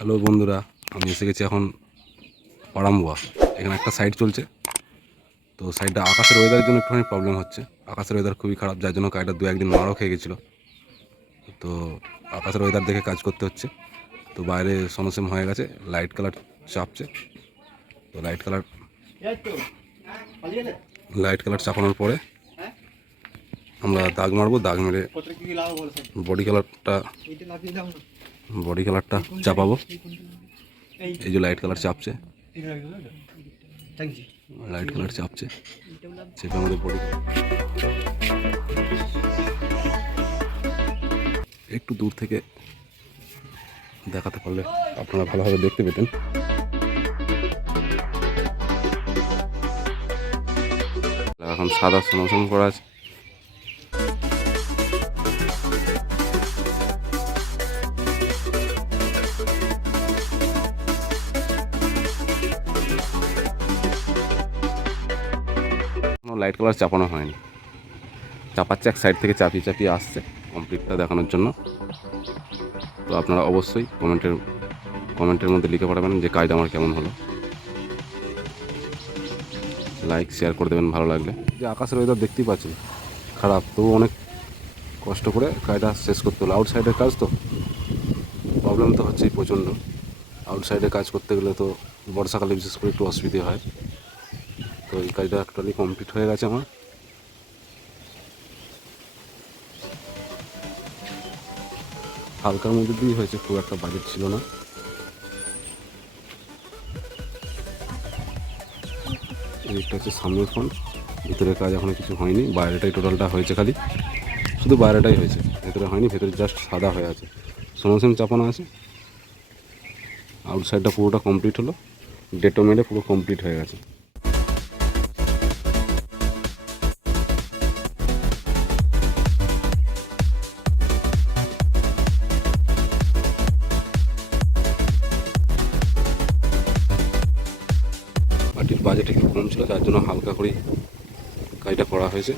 Hello বন্ধুরা, আমি এসে গেছি এখন পাড়ামুয়া। এখানে একটা সাইট চলছে, তো সাইডটা আকাশের ওয়েদারের জন্য একটুখানি প্রবলেম হচ্ছে। আকাশের ওয়েদার খুবই খারাপ, যার জন্য কাজটা 2-1 দিন মারও খেয়ে গেছিলো। তো আকাশের ওয়েদার দেখে কাজ করতে হচ্ছে। তো বাইরে সমসেম হয়ে গেছে, লাইট কালার চাপছে। তো লাইট কালার চাপানোর পরে আমরা দাগ মারবো। দাগ মেরে বডি কালারটা চাপাবো। এই যে লাইট কালার চাপছে, চেপে আমাদের বডি একটু দূর থেকে দেখাতে পারলে আপনারা ভালোভাবে দেখতে পেতেন। এখন সাদা সোনাসন করা আছে। লাইট কালার চাপানো হয়নি, চাপাচ্ছে এক সাইড থেকে চাপিয়ে চাপিয়ে আসছে কমপ্লিটটা দেখানোর জন্য। তো আপনারা অবশ্যই কমেন্টের মধ্যে লিখে পাঠাবেন যে কাজটা আমার কেমন হলো। লাইক শেয়ার করে দেবেন ভালো লাগলে। যে আকাশের ওয়েদার দেখতেই পাচ্ছেন খারাপ, তবু অনেক কষ্ট করে কাজটা শেষ করতে হলো। আউটসাইডের কাজ তো প্রবলেম তো হচ্ছেই প্রচণ্ড। আউটসাইডে কাজ করতে গেলে তো বর্ষাকালে বিশেষ করে একটু অসুবিধে হয়। তো এই কাজটা টোটালি কমপ্লিট হয়ে গেছে আমার। হালকার মধ্যে দিয়ে হয়েছে, খুব একটা বাজেট ছিল না। এইটা হচ্ছে সামনের ফ্রন্ট, ভিতরের কাজ এখনো কিছু হয়নি। বাইরেটাই টোটালটা হয়েছে, খালি শুধু বাইরেটাই হয়েছে, ভেতরে হয়নি। ভেতরে জাস্ট সাদা হয়ে আছে, সোনাসেম চাপানো আছে। আউটসাইডটা পুরোটা কমপ্লিট হলো, ডেটো মেরে পুরো কমপ্লিট হয়ে গেছে। পার্টির বাজেট একটু কম ছিল, যার জন্য হালকা করেই কাজটা করা হয়েছে।